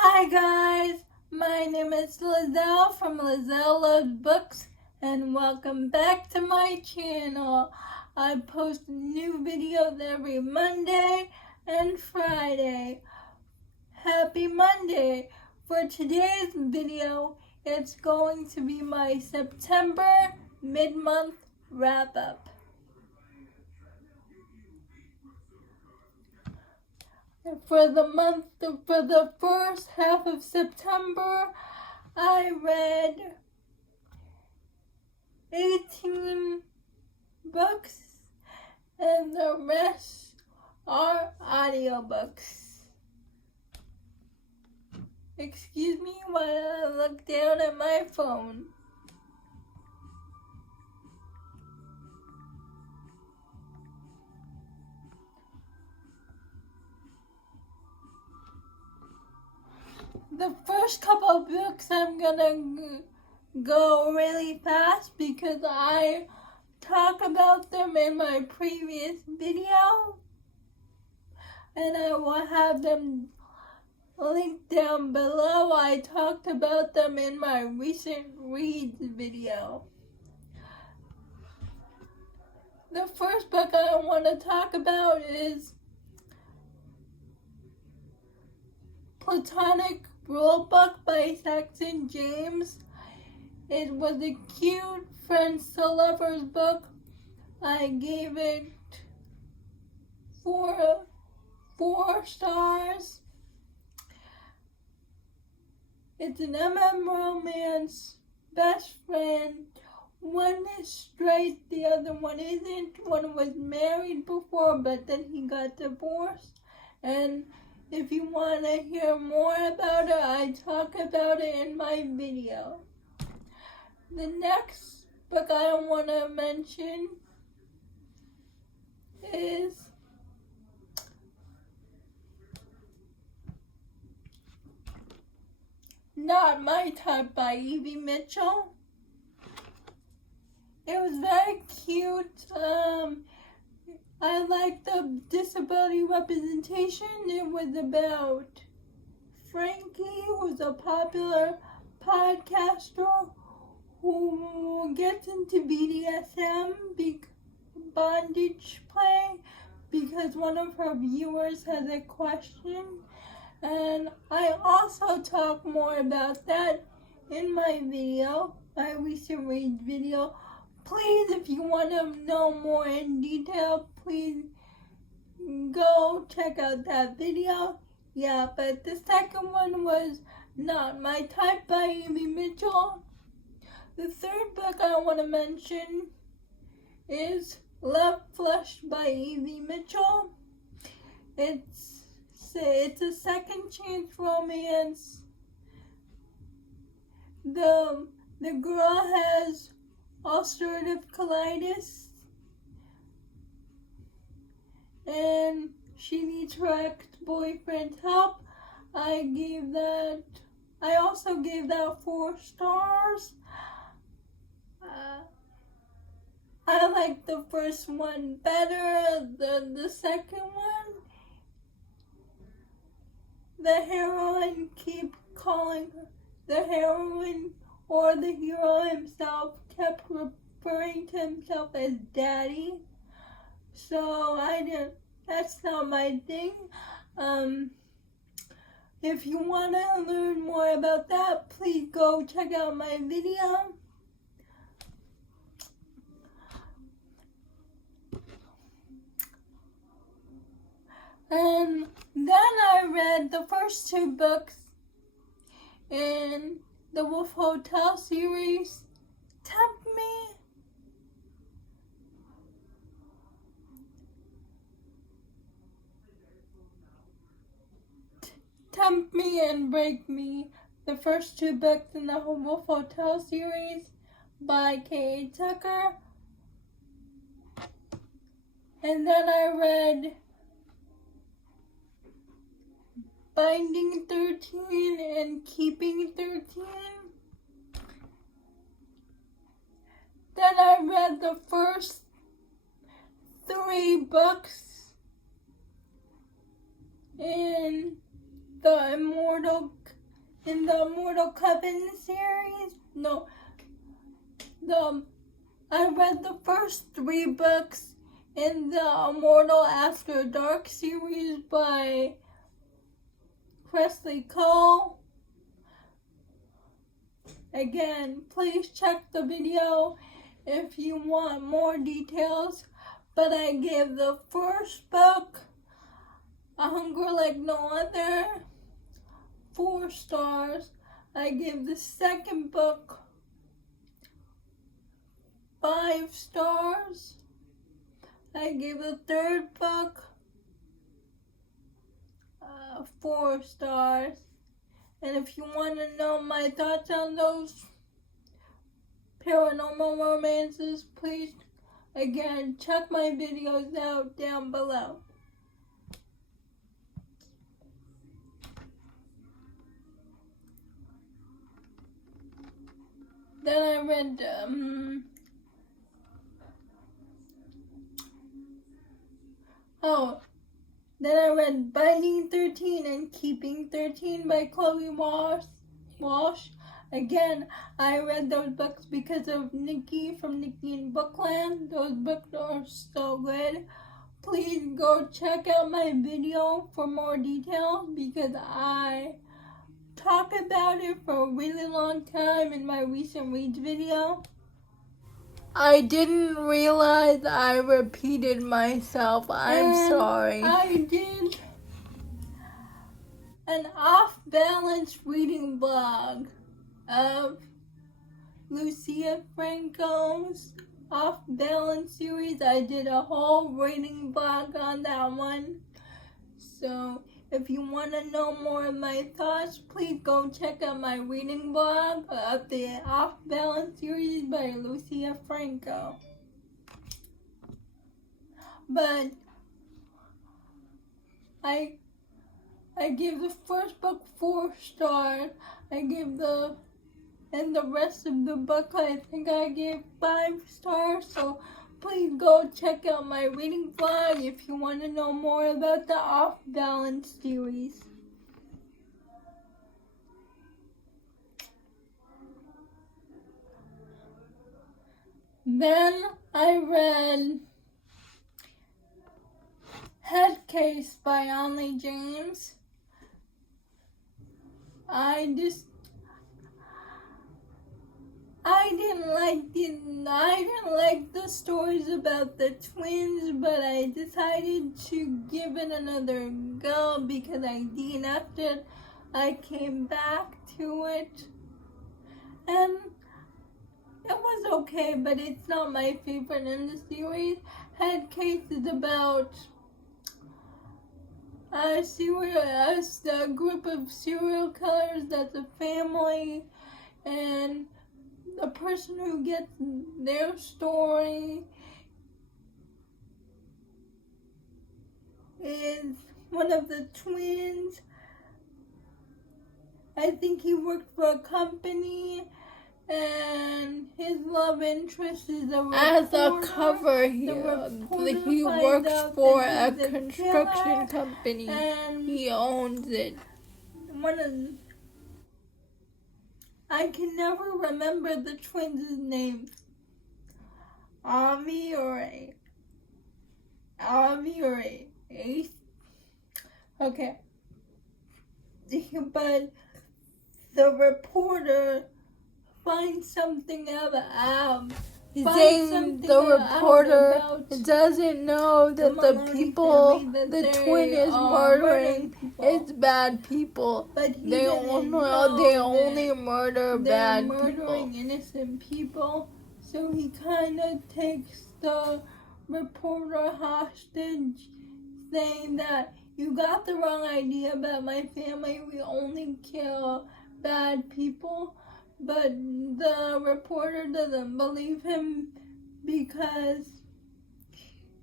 Hi guys, my name is Lizelle from Lizelle Loves Books and welcome back to my channel. I post new videos every Monday and Friday. Happy Monday! For today's video, it's going to be my September mid-month wrap-up. For the first half of September, I read 18 books and the rest are audiobooks. Excuse me while I look down at my phone. The first couple of books I'm gonna go really fast because I talk about them in my previous video and I will have them linked down below. I talked about them in my recent reads video. The first book I want to talk about is Platonic Rule Book by Saxon James. It was a cute friends to lovers book. I gave it 4 stars. It's an romance, best friend. One is straight, the other one isn't. One was married before, but then he got divorced. And if you want to hear more about it, I talk about it in my video. The next book I want to mention is Not My Type by Evie Mitchell. It was very cute. I liked the disability representation. It was about Frankie, who's a popular podcaster who gets into BDSM, bondage play, because one of her viewers has a question. And I also talk more about that in my video, my recent read video. Please, if you want to know more in detail, please go check out that video. Yeah, but the second one was Not My Type by Evie Mitchell. The third book I want to mention is Love Flushed by Evie Mitchell. It's a second chance romance. The girl has ulcerative colitis and she needs her ex-boyfriend's help. I also gave that 4 stars. I like the first one better than the second one. The heroine kept calling her, the heroine or the hero himself kept referring to himself as daddy. So that's not my thing. If you want to learn more about that, please go check out my video. And then I read the first 2 books in the Wolf Hotel series, Temp Me. Temp Me and Break Me, the first 2 books in the Wolf Hotel series by K.A. Tucker. And then I read Binding 13 and Keeping 13. Then I read the first 3 books in the Immortal in the Immortal Coven series. I read the first 3 books in the Immortal After Dark series by Kressley Cole. Again, please check the video if you want more details. But I gave the first book, A Hunger Like No Other, 4 stars. I gave the second book 5 stars. I gave the third book 4 stars. And if you want to know my thoughts on those paranormal romances, please, again, check my videos out down below. Then I read Binding 13 and Keeping 13 by Chloe Walsh. Again, I read those books because of Nikki from Nikki in Bookland. Those books are so good. Please go check out my video for more details because I talk about it for a really long time in my recent reads video. I didn't realize I repeated myself. I'm sorry. I did an off-balance reading blog of Lucia Franco's Off-Balance series. I did a whole reading blog on that one. So if you want to know more of my thoughts, please go check out my reading blog of the Off-Balance series by Lucia Franco. But I gave the first book 4 stars. And the rest of the book I think I gave 5 stars. So please go check out my reading blog if you want to know more about the Off-Balance series. Then I read Headcase by Saxon James. I didn't like the stories about the twins, but I decided to give it another go because I DNF'd it. I came back to it, and it was okay, but it's not my favorite in the series. Headcase is about a group of serial killers that's a family, and the person who gets their story is one of the twins. I think he worked for a company, and his love interest is a reporter. As a cover here, he works for a construction company. And he owns it. I can never remember the twins' names. Avi or Ace. Okay. But the reporter finds something out. The reporter doesn't know that the people the twin is murdering is bad people. But they only murder bad people. They're murdering innocent people. So he kind of takes the reporter hostage, saying that you got the wrong idea about my family. We only kill bad people. But the reporter doesn't believe him because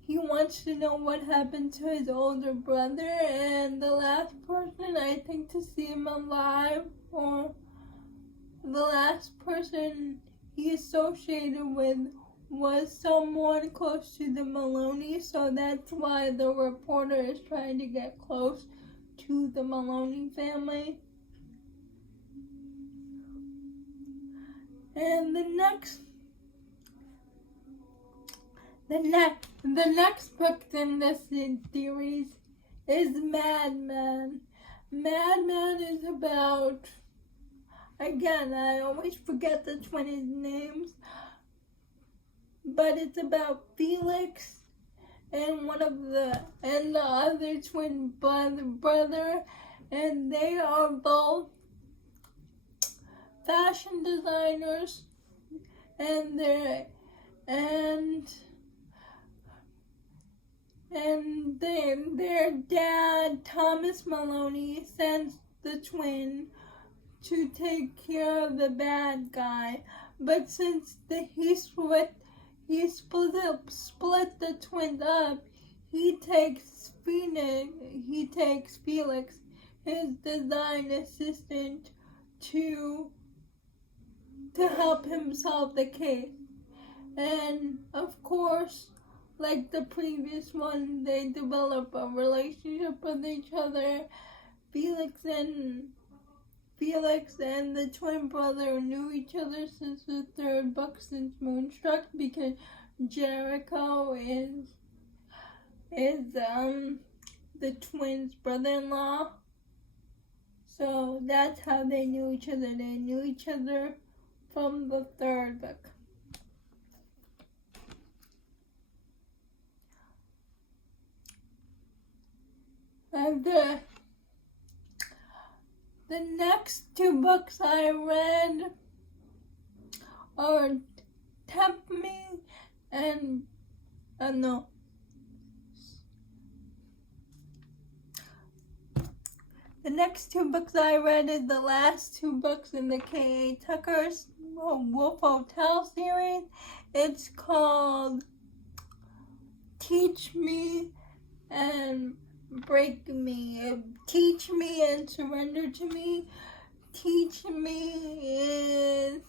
he wants to know what happened to his older brother, and the last person I think to see him alive, or the last person he associated with, was someone close to the Maloney, so that's why the reporter is trying to get close to the Maloney family. And the next book in this series is Madman. Madman is about, again, I always forget the twins' names, but it's about Felix and the other twin brother, and they are both fashion designers, and their dad, Thomas Maloney, sends the twin to take care of the bad guy. But since he split the twins up, he takes Felix, his design assistant, to help him solve the case. And of course, like the previous one, they develop a relationship with each other. Felix and the twin brother knew each other since the third book, since Moonstruck, because Jericho is the twins' brother-in-law. So that's how they knew each other. They knew each other from the third book. And the next two books I read are Temp Me and The next two books I read is the last two books in the K.A. Tucker's Wolf Hotel series. It's called Teach Me and Break Me. Teach Me and Surrender to Me. Teach Me is,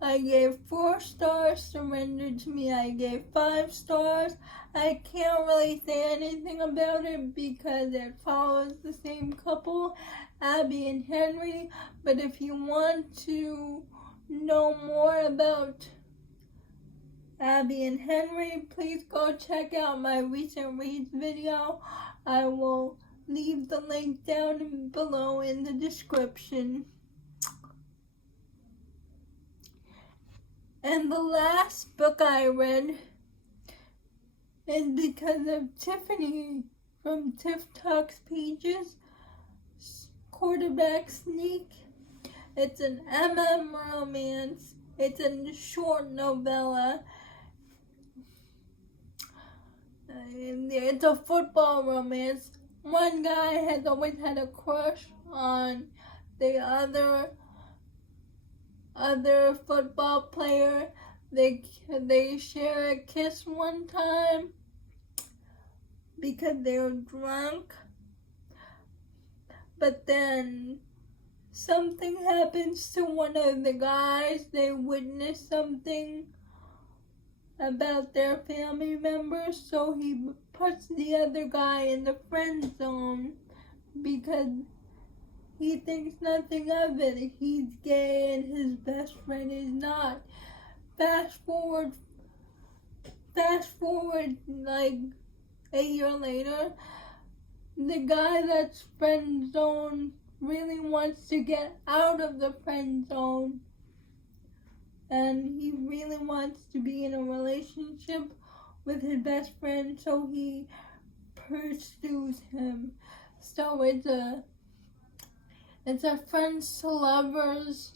I gave 4 stars. Surrender to Me, I gave 5 stars. I can't really say anything about it because it follows the same couple, Abby and Henry. But if you want to know more about Abby and Henry, please go check out my recent reads video. I will leave the link down below in the description. And the last book I read is because of Tiffany from Tiff Talks Pages, Quarterback Sneak. It's an romance. It's a short novella. It's a football romance. One guy has always had a crush on the other football player. They share a kiss one time because they were drunk. But then something happens to one of the guys. They witness something about their family members, so he puts the other guy in the friend zone because he thinks nothing of it. He's gay and his best friend is not. Fast forward like a year later, the guy that's friend zone really wants to get out of the friend zone, and he really wants to be in a relationship with his best friend, so he pursues him. So it's a friends to lovers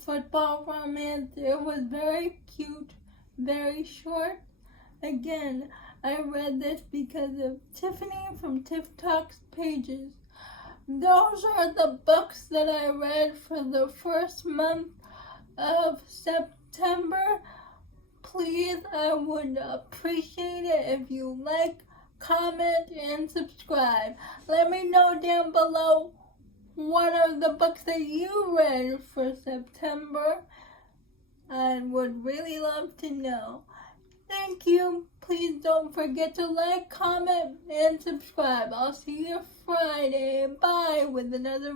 football romance. It was very cute, very short. Again, I read this because of Tiffany from Tiff Talks Pages. Those are the books that I read for the first month of September. Please, I would appreciate it if you like, comment, and subscribe. Let me know down below what are the books that you read for September. I would really love to know. Thank you. Please don't forget to like, comment, and subscribe. I'll see you Friday. Bye with another